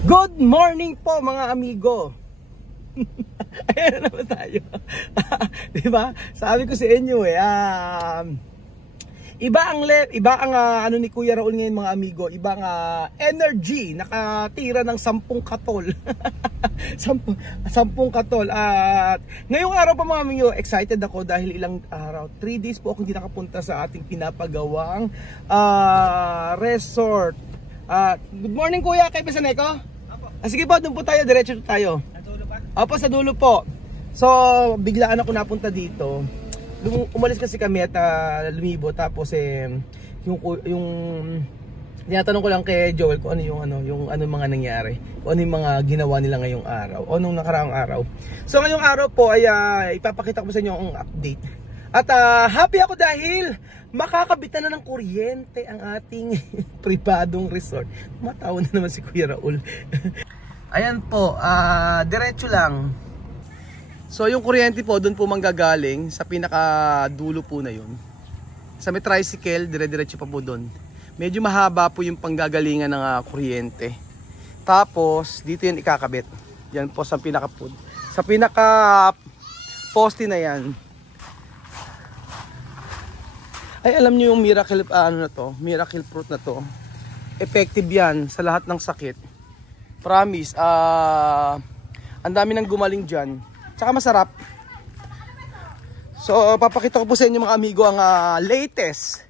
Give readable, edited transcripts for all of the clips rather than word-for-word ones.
Good morning po mga amigo. Ayan na naman tayo. Diba? Sabi ko sa inyo iba ang ano ni Kuya Raul ngayon mga amigo, ibang energy, nakatira ng 10 katol. 10 katol. At ngayong araw pa mga amigo, excited ako dahil ilang araw, 3 days po akong hindi nakapunta sa ating pinapagawang resort. Good morning Kuya, kay Besaneko? Sige po, doon po tayo, diretso tayo. Sa dulo pa? Opo, sa dulo po. So, biglaan ako napunta dito. Umalis kasi kami at lumibo. Tapos yung tinatanong ko lang kay Joel kung ano yung mga nangyari. Kung ano yung mga ginawa nila ngayong araw o nung nakaraang araw. So, ngayong araw po ay ipapakita ko sa inyo ang update. At happy ako dahil makakabitan na ng kuryente ang ating pribadong resort. Matawa na naman si Kuya Raul. Ayan po, diretso lang. So yung kuryente po, doon po manggagaling sa pinakadulo po na yun. Sa may tricycle, dire-diretso pa po doon. Medyo mahaba po yung panggagalingan ng kuryente. Tapos, dito yan ikakabit. Yan po sa pinaka-pod. Sa pinaka-poste na yan. Ay, alam nyo yung miracle, miracle fruit na to. Effective yan sa lahat ng sakit. Promise, ang dami nang gumaling dyan. Tsaka masarap. So, papakita ko po sa inyo mga amigo ang latest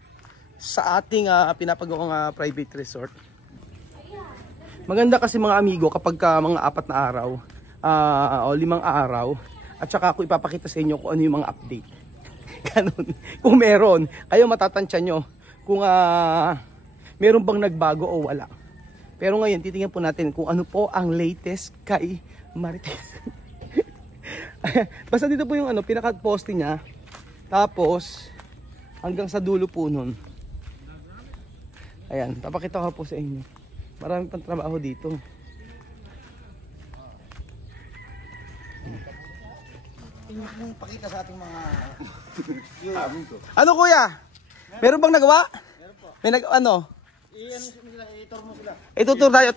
sa ating pinapagawang private resort. Maganda kasi mga amigo kapag mga 4 na araw o 5 araw. At saka ako ipapakita sa inyo kung ano yung mga update. Ganun. Kung meron, kayo matatansya nyo kung meron bang nagbago o wala. Pero ngayon, titingnan po natin kung ano po ang latest kay Marites. Basta dito po yung pinaka-poste niya. Tapos, hanggang sa dulo po nun. Ayan, papakita ko po sa inyo. Marami pang trabaho dito. Pakita sa ating mga Ano kuya? Meron bang nagawa? meron po. May I-tour mo sila. Itutur tayo,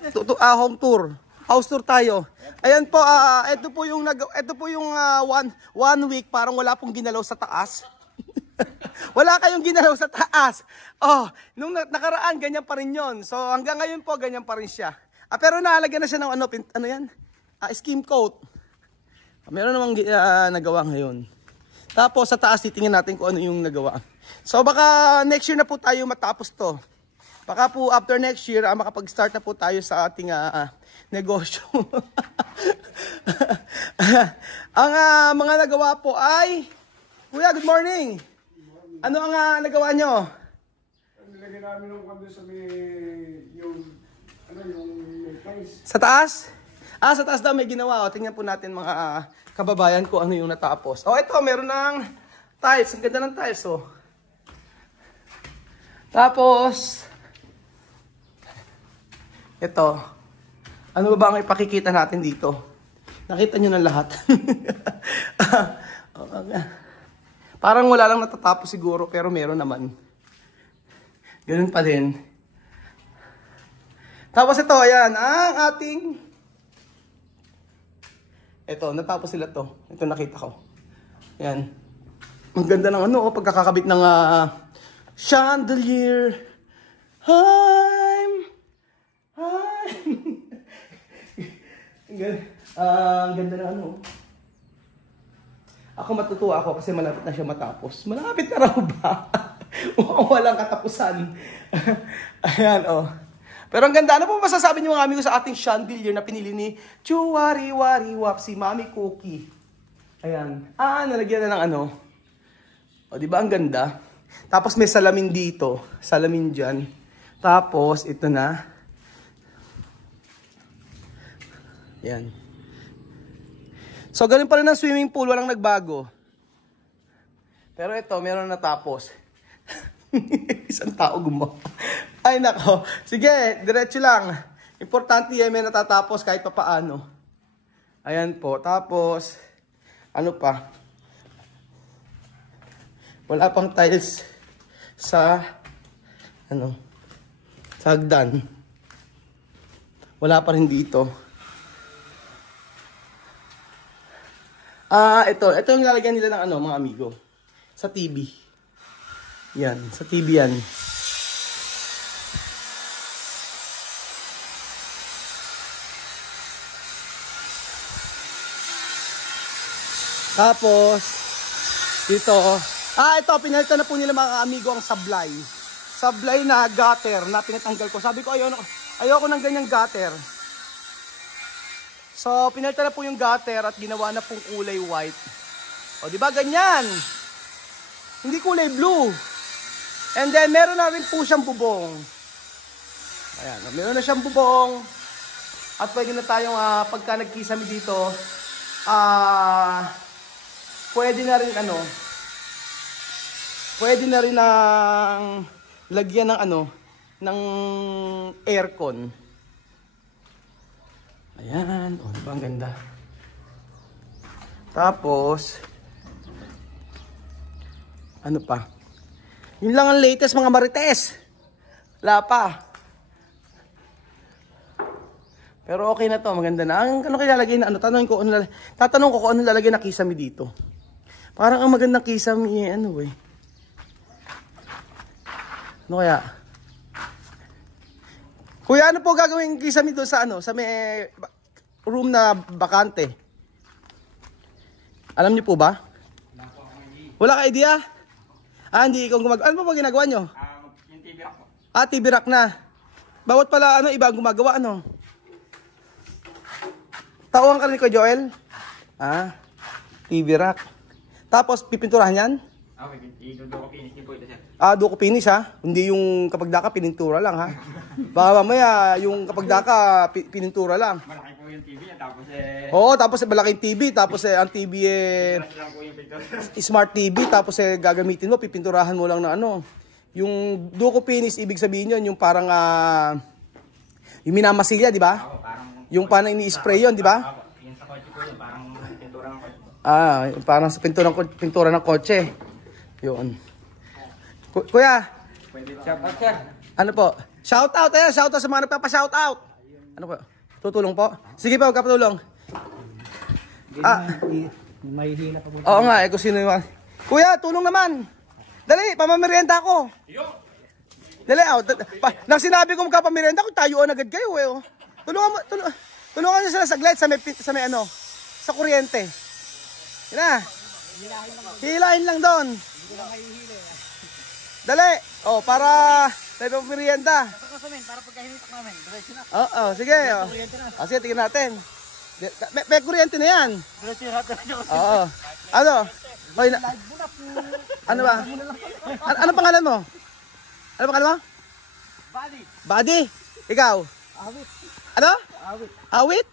home tour. House tour tayo. Ayan po, ito po yung one week parang wala pong ginalaw sa taas. Wala kayong ginalaw sa taas. Oh, nung nakaraan ganyan pa rin 'yon. So hanggang ngayon po ganyan pa rin siya. Pero naalagyan na siya ng ano yan? Skim coat. Meron namang nagawa ngayon. Tapos sa taas titingnan natin kung ano yung nagawa. So baka next year na po tayo matapos to. Baka po after next year makapag-start na po tayo sa ating negosyo. Ang mga nagawa po ay Kuya, good morning. Ano ang nagawa nyo? Nilagyan namin ng kando sa yung tiles. Sa taas? Sa taas daw may ginawa. Tingnan po natin mga kababayan ko ano yung natapos. Ito, meron ng tiles. Ang ganda ng tiles, Tapos, ito. Ano ba ang ipakikita natin dito? Nakita nyo na lahat. Parang wala lang natatapos siguro, pero meron naman. Ganun pa din. Tapos ito, ayan, ang ating... Ito, natapos sila to. Ito nakita ko. Ayan. Ang ganda ng pagkakakabit ng chandelier. Hi! Ang ganda ng Ako matutuwa ako kasi malapit na siya matapos. Malapit na raw ba? Walang katapusan. Ayan, Pero ang ganda. Ano po masasabi niyo mga amigo sa ating chandelier na pinili ni Chuwari-wari-wap si Mami Cookie? Ayan. Nalagyan na ng di ba ang ganda? Tapos may salamin dito. Salamin dyan. Tapos ito na. Ayan. So, ganun pa rin ang swimming pool. Walang nagbago. Pero ito, meron natapos. Isang tao gumawa. Ay, nako. Sige, diretso lang. Importante may natatapos kahit pa paano. Ayan po. Tapos, ano pa? Wala pang tiles sa, sa hagdan. Wala pa rin dito. Ito yung lalagyan nila ng ano, mga amigo. Sa TV. Yan, sa TV yan. Tapos, dito, ito, pinalitan na po nila mga amigo ang sablay. Sablay na gutter na pinatanggal ko. Sabi ko, ayoko ng ganyang gutter. So, pinalitan na po yung gutter at ginawa na pong kulay white. O, di ba ganyan? Hindi kulay blue. And then, meron na rin po siyang bubong. Ayan, meron na siyang bubong. At pwede na tayong, pagka nagkisami dito, pwede na rin pwede na rin ang lagyan ng ng aircon. Ayan, diba ang ganda. Tapos ano pa? Yun lang ang latest mga marites. Wala pa. Pero okay na to, maganda na. Ang ano kaya lalagay na tatanong ko kung ano lalagay na kisame dito. Parang ang magandang kisame ano kaya? Kuya, ano po gagawin kisame doon sa sa may room na bakante? Alam niyo po ba? Wala ka idea? Hindi ikaw gumagawa. Ano po ginagawa niyo? Yung TV rack po. TV rack na. Bawat pala iba ang gumagawa Tauhan ka rin ko, Joel? TV rack. Tapos, pipinturahan yan? Okay, duko finish niyo po ito, sir. Duko finish, Hindi yung kapag daka, pinintura lang, Baka mamaya, yung kapag daka, pinintura lang. Malaki po yung TV niya, tapos Oo, tapos malaking TV, tapos ang TV lang po yung pintura. smart TV, tapos gagamitin mo, pipinturahan mo lang na Yung duko finish, ibig sabihin yun, yung parang, yung minamasilya, di ba? Ako, parang... Yung parang ini-spray yun, di ba? Ako, yung sa kotse po yun, parang pintura ng kotse. Parang sa pintura ng kotse. Yun. Kuya, Shout out, sir. ano po? Shout out sa mga nagpapa-shout out. Ano po? Tutulong po? Sige pa, huwag ka patulong. May hila pa po. Oo nga, kung sino yung... Kuya, tulong naman. Dali, pamamerienda ako. Dali, nang sinabi ko magkapamerienda ko, tayuan agad kayo, Tulungan niyo sila saglit sa may sa kuryente. Yan na. Hilahin lang doon. Dali. Para may pamerienda. Para pagkahinitak namin, diretso na. Oo, sige. Sige, tingnan natin. May kuryente na yan. Diretso na. Oo. Ano? Ano ba? Ano pangalan mo? Ano pangalan mo? Buddy. Ikaw? Awit. Ano? Awit?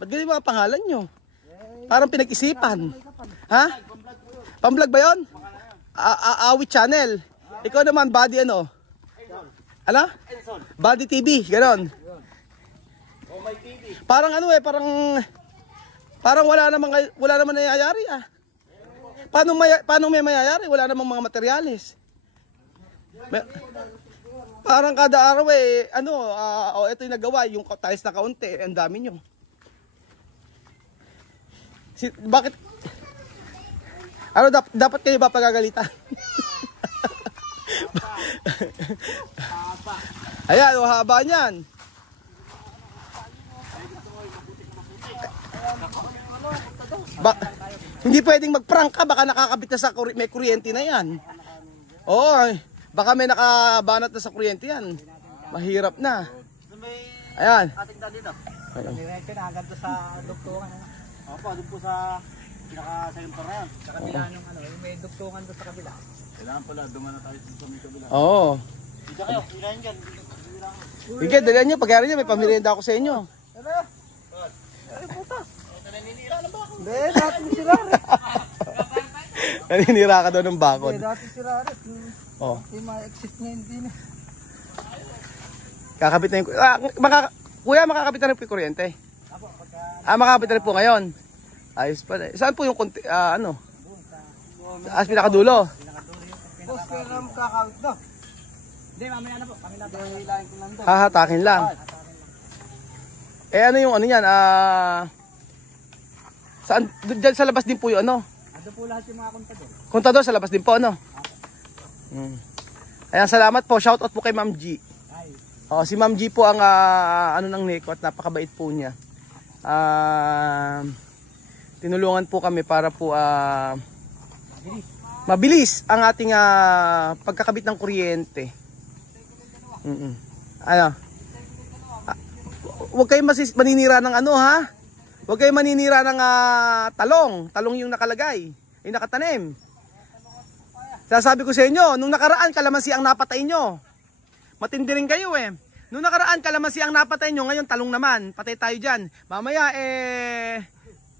Ba't ganyan mga pangalan nyo? Parang pinag-isipan. Pamblog ba yun? Awit channel. Ikaw naman, Buddy ano? Buddy TV, ganon. Parang parang wala naman nangyayari Paano may mayayari? Wala namang mga materyales. Parang kada araw ito yung nagawa, yung tiles na kaunti, ang dami nyo. Bakit? Dapat kayo ba pagagalitan? Ayan, haba niyan. Hindi pwedeng mag-prank ka, baka nakakabit na sa may kuryente na yan. Oo, baka may nakabanat na sa kuryente yan. Mahirap na. Ayan. Ating dali dito. Diretso na hanggang sa dugtungan. Opo, doon po sa pinaka-center na yan. Sa kabila yung yung may dugtungan doon sa kabila. Kailangan pala, dumana tayo sa may kabila. Oo. Dito kayo, hilahin dyan. Sige, dalihan nyo. Pag-ari nyo, may pamirienda ako sa inyo. Ay, puta. Naninira na ba ako? Hindi, dati si Raret. Naninira ka daw ng bakod. Hindi, dati si Raret. Oh. Hindi ma-exit niya, hindi na. Kakabit na yung... Kuya, makakabit na rin po yung kuryente? Makakabit na rin po ngayon. Ayos pala. Saan po yung As pinakadulo? Boss, kaya lang kakawit na. Hindi, mamaya na po. Kami na po. Hilahin ko lang doon. Hahatakin lang. Eh ano yung ano yan? Saan? Diyan sa labas din po yung ano? Ando po lahat yung mga kontador. Kontador sa labas din po ano? Ayan, salamat po. Shoutout po kay Ma'am G. Ay. Si Ma'am G po ang ano ng Neko at napakabait po niya. Tinulungan po kami para po mabilis ang ating pagkakabit ng kuryente. Ano? Huwag kayong maninira ng ano ha? Huwag kayong maninira ng talong. Talong yung nakalagay. Yung nakatanim. Sasabi ko sa inyo, nung nakaraan kalamansi ang napatay nyo. Matindi rin kayo eh. Nung nakaraan kalamansi ang napatay nyo, ngayon talong naman. Patay tayo dyan. Mamaya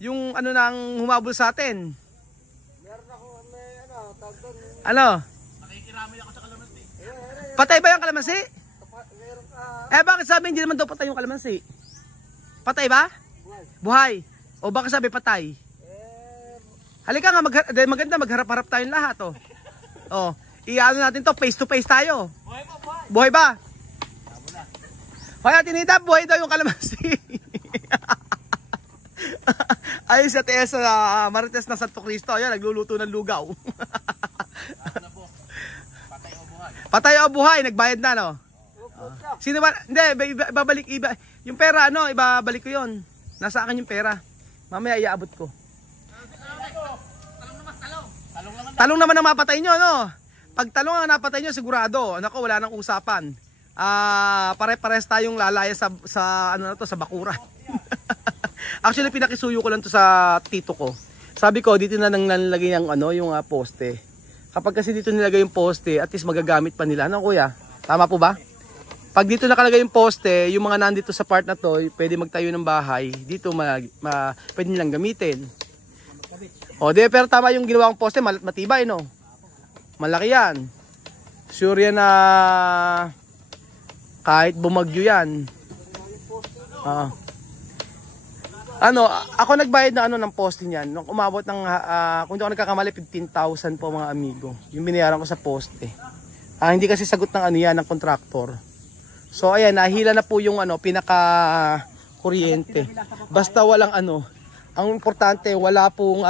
yung ano nang humabol sa atin. Meron ako, tawag doon. Ano? Nakikiramay ako sa kalamansi. Patay ba yung kalamansi? Meron ka. Bakit sabi hindi naman daw patay yung kalamansi? Patay ba? Buhay. O baka sabi patay? Halika nga, maganda magharap-harap tayong lahat i-ano natin to, face to face tayo. Buhay ba? Hoy, Tinita, buhay daw yung kalamansi. Ayun sa TS Marites na Santo Cristo, ayun, nagluluto ng lugaw. Patay o buhay, nagbayad na, no? Sino ba? Hindi, ibabalik, yung pera, ibabalik ko yon. Nasa akin yung pera. Mamaya iaabot ko. Talong naman ang mapatay nyo, no? Pag talong ang napatay nyo, sigurado. Nako, wala nang usapan. Pare-pares tayong lalaya sa bakuran. Actually, pinakisuyo ko lang to sa tito ko. Sabi ko, dito na nang nalagay yung poste. Kapag kasi dito nilagay yung poste, at least magagamit pa nila. Ano, kuya? Tama po ba? Pag dito nakalagay yung poste, yung mga nandito sa part na to, pwede magtayo ng bahay. Dito, pwede nilang gamitin. Pero tama yung ginawang poste, matibay, no? Malaki yan. Sure yan na kahit bumagyo yan. Ako nagbayad ng poste niyan. Nung umabot ng, kung di ako nagkakamali, 15,000 po mga amigo. Yung binayaran ko sa poste. Hindi kasi sagot ng ng kontraktor. So ayan, nahila na po yung pinaka kuryente. Basta walang ang importante wala pong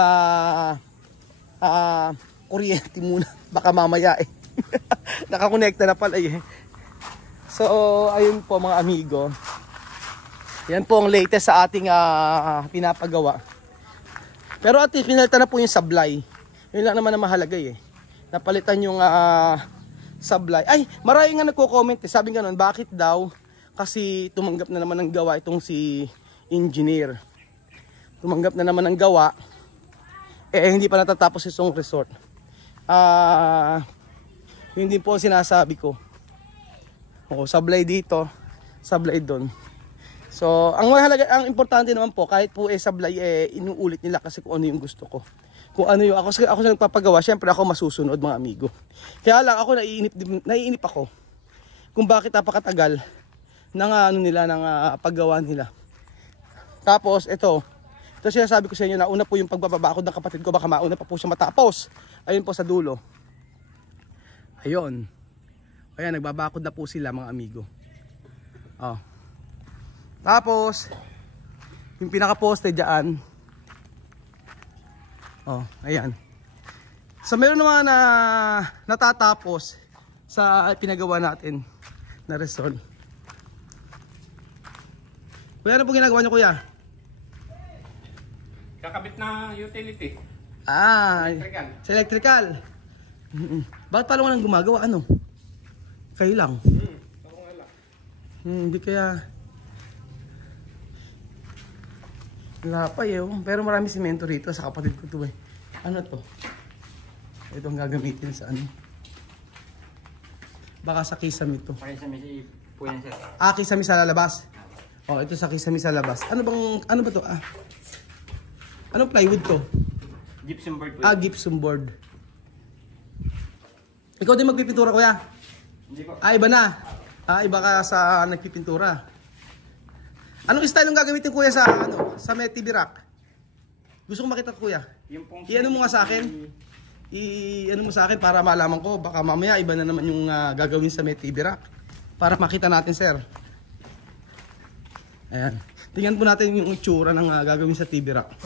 kuryente muna. Baka mamaya nakakonekta na pala So ayun po mga amigo. Yan po ang latest sa ating pinapagawa. Pero at least pinalitan na po yung sablay. Yun lang naman ang mahalaga Napalitan yung sablay. Ay, marami nga nagko-comment Sabi nga nun, bakit daw? Kasi tumanggap na naman ng gawa itong si engineer. Tumanggap na naman ng gawa. Hindi pa natatapos itong resort. Yun din po ang sinasabi ko. Sablay dito, sablay doon. So, ang importante naman po, kahit po sablay, inuulit nila kasi kung ano yung gusto ko. Kung ano yung ako sa nagpapagawa, syempre ako masusunod mga amigo. Kaya lang ako naiinip ako kung bakit napakatagal ng ng paggawa nila. Tapos ito sinasabi ko sa inyo, nauna po yung pagbabakod ng kapatid ko, baka mauna pa po siya matapos. Ayun po sa dulo. Ayun. Ayan, nagbabakod na po sila mga amigo. Tapos yung pinaka-poste diyan. Ayan. So meron naman na natatapos sa pinagawa natin na resort. Kuya, ano po ginagawa niyo, kuya? Kakabit na utility. Electrical. Sa electrical. Bakit pala walang gumagawa? Kayo lang. Ako nga lang. Hindi kaya. Wala pa pero marami simento rito sa kapatid ko to Ano to? Ito ang gagamitin sa Baka sa kisame to. Kisame po yan, sir. Kisame sa lalabas. Ito sa kisame sa labas. Ano ba to? Anong plywood to? Gypsum board po. Gypsum board. Ikaw din magpipintura, kuya? Hindi po. Iba na. Iba ka sa nagpipintura. Anong style ang gagamitin, kuya, sa may TV rack? Gusto kong makita, kuya. I-ano mo nga sa akin? I-ano mo sa akin para malaman ko. Baka mamaya iba na naman yung gagawin sa may TV rack. Para makita natin, sir. Ayan. Tingnan po natin yung itsura ng gagawin sa TV rack.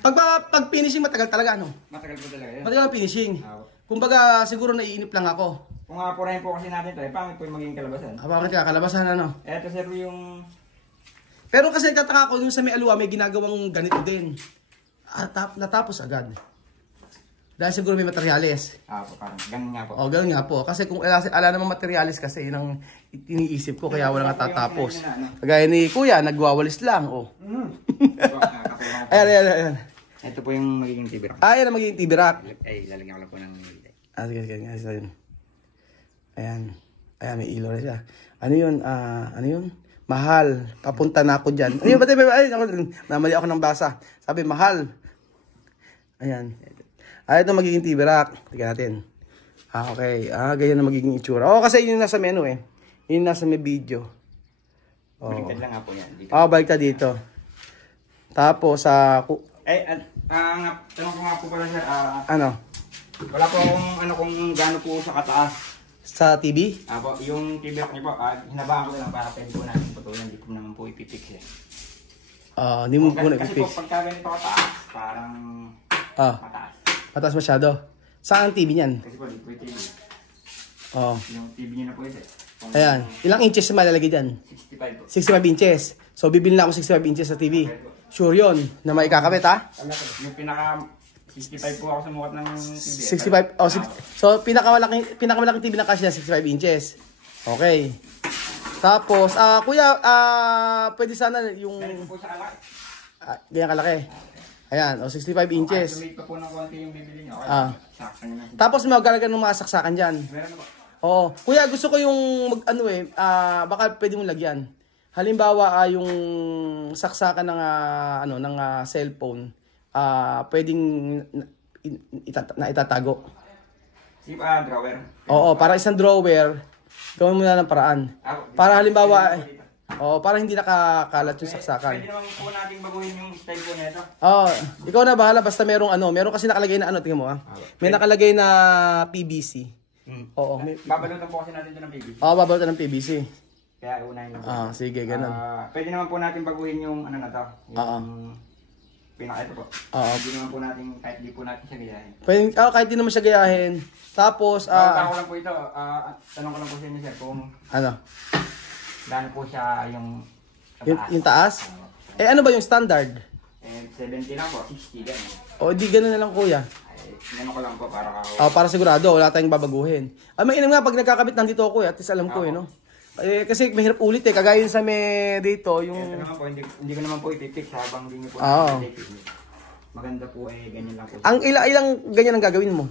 Pag finishing matagal talaga, ano? Matagal po talaga yun. Matagal ang finishing. Oo. Kumbaga siguro naiinip lang ako. Kung apurahin po kasi natin ito, pangit po yung magiging kalabasan. Bakit ka kalabasan, ano? Ito sir yung... Pero kasi nagtataka ko yung sa may aluwa may ginagawang ganito din. Natapos agad. Dahil siguro may materyales. Po, parang ganun nga po. O, ganun nga po. Kasi kung ala namang materyales kasi, yun ang iniisip ko, kaya walang natatapos. Kagaya ni Kuya, nagwawalis lang, oh. Ayan. Ito po yung magiging TV rack. Ayan ang magiging TV rack. Ay, lalagyan ko lang po ng... Sige. Ayan. Ayan, may ilaw na siya. Ano yun? Mahal. Papunta na ako dyan. Ayun, namali ako ng basa. Sabi, mahal. Ayan. Ito magiging TV rack. Tignan natin. Okay. Ganyan na magiging itsura. Kasi yun yung nasa menu eh. Yun yung nasa may video. Baliktad lang nga po yan. Baliktad dito. Tapos, tanong ko nga po pala sir, ano? wala po kung gaano po sa kataas. Sa TV? Yung TV rack niyo po, hinabahan ko lang para pwede po natin patuloy. Hindi po naman po ipipix eh. Hindi mo po Kasi na-fix. po, pagka ganito kataas, parang mataas. Mataas masyado. Saan ang TV niyan? Kasi po, dito po yung TV. Yung TV niyo na po ito. Ayan. Ilang inches na malalagay dyan? 65 po. 65 inches. So, bibili na ako 65 inches sa TV. Sure yun, na may kakabit, ha? Yung pinaka 65 po ako sa mukat ng TV. 65. So, pinakamalaking TV na kasya 65 inches. Okay. Tapos, Kuya, pwede sana yung... Ganito po sa kalaki. Ganyan kalaki. Ayan, 65 inches. Lumit pa po ng konti yung bibili nyo. Saksan nyo na. Tapos, maglalagay ng mga saksakan dyan. Meron na po. Kuya, gusto ko yung baka pwede mong lagyan. Halimbawa, yung saksakan ng ng cellphone, pwedeng itatago. Si drawer. Para isang drawer, gawin mo na ng paraan. Para halimbawa, para hindi nakakalat yung saksakan. Pwede naman po natin baguhin yung style po nito. Ikaw na bahala basta meron kasi nakalagay na tingnan mo May nakalagay na PVC. Babalutan po kasi natin ito ng PVC. Babalutan ng PVC. Kaya unahin lang po. Sige, ganun. Pwede naman po natin baguhin yung ano na to. Yung pinaka ito po. Hindi naman po natin, kahit di po natin siya gayahin. Pwede, kahit di naman siya gayahin. Tapos, tanong ko lang po ito, tanong ko lang po sa inyo sir, kung ano? gaano po siya yung Yung taas? Ano ba yung standard? 70 lang po, 60 ganun. Di ganun na lang kuya. Ganun ko lang po para para sigurado, wala tayong babaguhin. Mainam nga pag nagkakabit nandito ako at least alam ko no? Kasi mahirap ulit kagaya sa dito, yung... Ito naman po, hindi ko naman po ipipix habang hindi nyo po maganda po ganyan lang po. Ang ilang ganyan ang gagawin mo?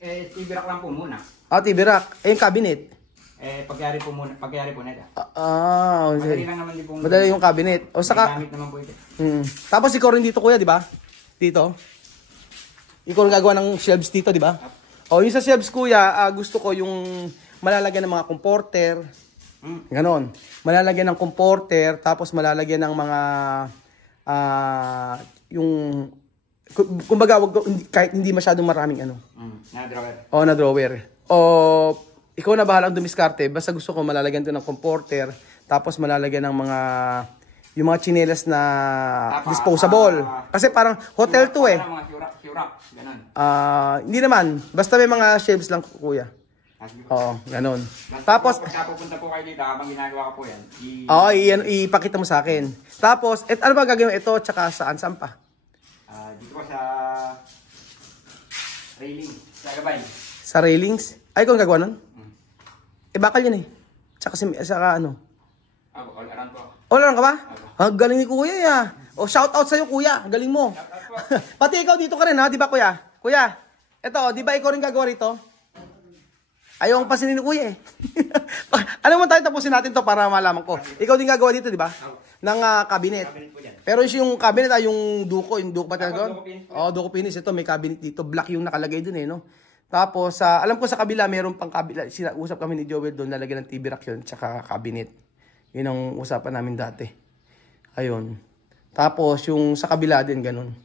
TV rack lang po muna. TV rack. Yung cabinet? Pagyari po muna, pagyari po nito. Madali lang naman din po. Madali yung cabinet. Gamit naman po ito. Tapos ikaw rin dito kuya, di ba? Dito. Ikaw rin gagawa ng shelves dito, di ba? Yung sa shelves kuya, gusto ko yung malalagyan ng mga comforter. Ganon. Malalagyan ng comforter, tapos malalagyan ng mga yung kumbaga kahit hindi masyadong maraming Na drawer. Na drawer. Ikaw na bahalang dumiskarte, basta gusto ko malalagyan to ng comforter, tapos malalagyan ng mga yung mga chinelas na disposable. Kasi parang hotel to Mga Q-rack, ganun. Hindi naman, basta may mga shelves lang kuya. Ganun. Tapos pagka pupunta po kayo dito, habang ginagawa ko po yan. Ipakita mo sa akin. Tapos, ano ba gagawin ito, tsaka saan pa? Dito po sa railing, sa gabay. Sa railings? Ikaw ang gagawa nun? Bakal yan Tsaka ano? All around po. All around ka ba? Galing ni kuya shout out sa'yo kuya, galing mo. Pati ikaw dito ka rin di ba kuya? Kuya, eto, di ba ikaw rin gagawa rito? Ayaw ang pasinin ni kuya Ano mo tayo tapusin natin to para malaman ko. Ikaw din gagawa dito, di ba? Ng cabinet. Pero yung cabinet yung duko ba talaga? Duko finish. Ito may cabinet dito. Black yung nakalagay dun no? Tapos, alam ko sa kabila, meron pang kabila. Usap kami ni Joel doon, lalagyan ng TV rack yun, tsaka cabinet. Yun ang usapan namin dati. Ayun. Tapos, yung sa kabila din, ganun.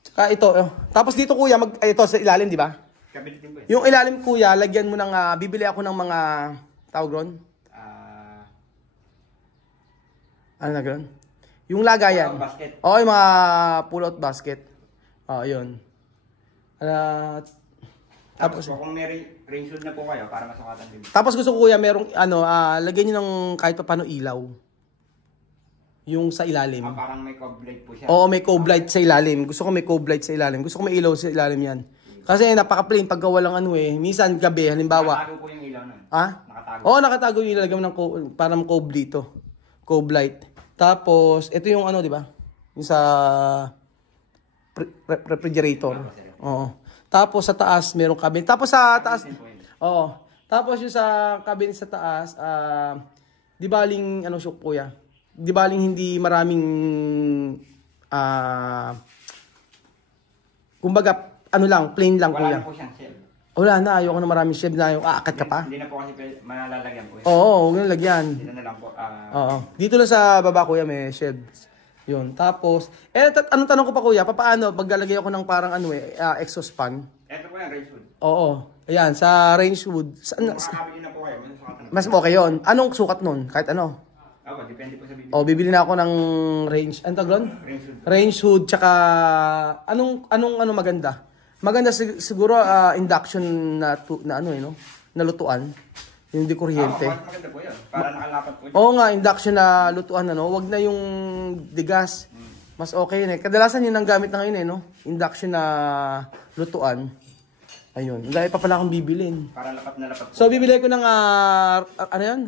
Tsaka ito, tapos dito kuya, ito sa ilalim, di ba? Cabinet din po Yung ilalim kuya, lagyan mo ng, bibili ako ng mga, tawag ron? Ano na gano'n? Yung lagayan. Basket. Oo, yung mga pull-out basket. Oo, yun. Tapos po, kung may range hood na po kayo para masukatan din. Tapos gusto ko kuya, merong lagyan nyo ng kahit pa paano ilaw. Yung sa ilalim. Parang may cove light po siya. Oo, may cove light sa ilalim. Gusto ko may cove light sa ilalim. Gusto ko may ilaw sa ilalim yan. Kasi napaka-plain pagka walang minsan gabi, halimbawa. Nakatago po yung ilaw nun. Ha? Nakatago. Oo, nakatago yung ilagay ng parang cove dito. Cove light. Tapos, ito yung di ba? Yung sa refrigerator. Oo. Tapos sa taas, merong cabinet. Tapos sa taas, oo. Tapos yung sa cabinet sa taas, di baling, kuya? Di baling hindi maraming, kumbaga, plain lang, kuya. Wala na po siyang shelf. Wala na, ayoko na maraming shelf na yung aakat ka pa. Hindi na po kasi malalagyan po. Oo, huwag na lagyan. Dito na lang po. Oo. Dito lang sa baba, kuya, may shed. Yun. Tapos, anong tanong ko pa, kuya? Paano? Paglalagay ako ng parang exhaust fan. Ito po yung range hood. Oo. Ayan, sa range wood. Kung makakabili na po kayo, may sukatan na. Mas okay yun. Anong sukat nun? Kahit ano? Depende po sa bibili. Bibili na ako ng range. Ano tawag doon? Range hood. Range hood, tsaka anong maganda? Maganda siguro induction na lutuan. Yung di kuryente. Maganda po yun. Para nakalapat po. Oo nga, induction na lutuan wag na yung digas. Mas okay yun Kadalasan yun ang gamit na ngayon Induction na lutuan. Ayun. Dahil pa pala akong bibilin. Para lapat na lapat po. So bibili ko ng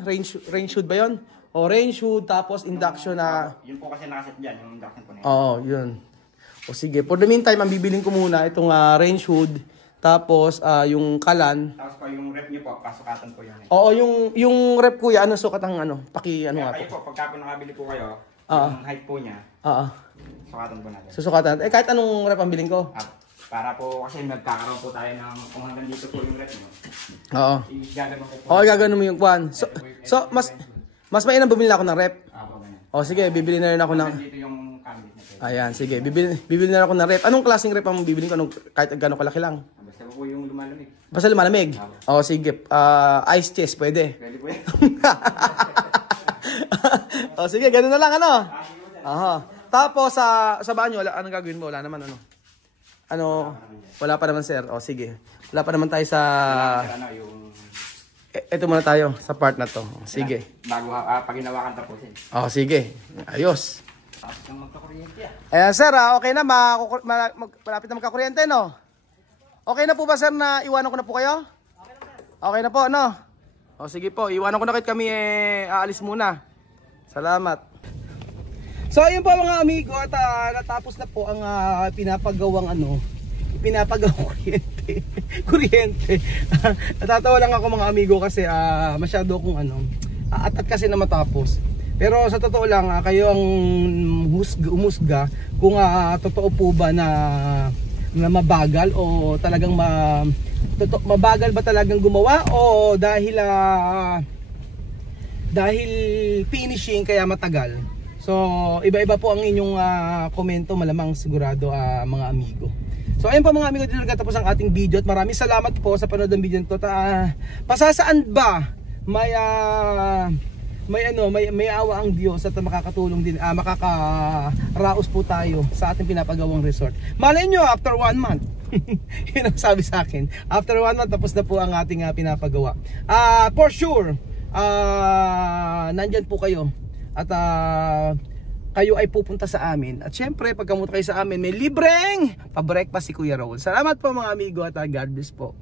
range hood ba yun? O range hood tapos induction na. Yun po kasi nakaset dyan, yung induction po na yun. Oo, yun. O sige, for the meantime, ang bibilin ko muna itong range hood. Tapos yung kalan. Tapos po yung rep nyo po, pasukatan po yun. Oo, yung rep kuya, anong sukat ang Kaya nga kayo po, pagka po nakabili po kayo, Oo. yung height po niya, Oo. sukatan po natin. Susukatan. Kahit anong rep ang bilhin ko. Para po kasi nagkakaroon po tayo ng kung hanggang dito po yung rep nyo. Oo. Gagawin ko po. Okay, gagawin mo yung kwan. So mas mainam bumili na ako ng rep. Po ganyan. O sige, bibili na rin ako ng. Hanggang dito yung candid na po. Ayan, sige. Bibili na rin ako ng rep. Anong klaseng rep ang bibili ko? Kahit gano'ng kalaki lang. Basta po yung lumalamig. Basta lumalamig. O sige. Ice chest, pwede. Pwede po yan. O sige, gano'n na lang Aha. Tapos sa banyo, anong gagawin mo? Wala naman wala pa naman sir. O sige. Wala pa naman tayo sa Yung ito muna tayo sa part na to. O, sige. bago pag hinawakan tapusin. O sige. Ayos. Tapos nang magkakuryente Ayan sir, okay na. Malapit na magkakuryente, no? Okay na po ba sir na iwanan ko na po kayo? Okay na po, no? O sige po, iwanan ko na kayo kami aalis muna. Salamat. So ayun po mga amigo at natapos na po ang pinapagawang kuryente. Natatawa lang ako mga amigo kasi masyado akong atat kasi na matapos. Pero sa totoo lang kayo ang umusga kung totoo po ba na mabagal o talagang mabagal ba talagang gumawa o dahil finishing kaya matagal. So iba-iba po ang inyong komento, malamang sigurado mga amigo. So ayun po mga amigo, dito nagtatapos ang ating video at maraming salamat po sa panood ng video nito. Pasasaan ba may awa ang Diyos at makakatulong din, makakaraos po tayo sa ating pinapagawang resort. Malay nyo after 1 month. Yun ang sabi sa akin. After 1 month tapos na po ang ating pinapagawa. For sure nandyan po kayo at kayo ay pupunta sa amin. At syempre, pag kamunta kayo sa amin, may libreng pa-breakfast si Kuya Raul. Salamat po mga amigo at God bless po.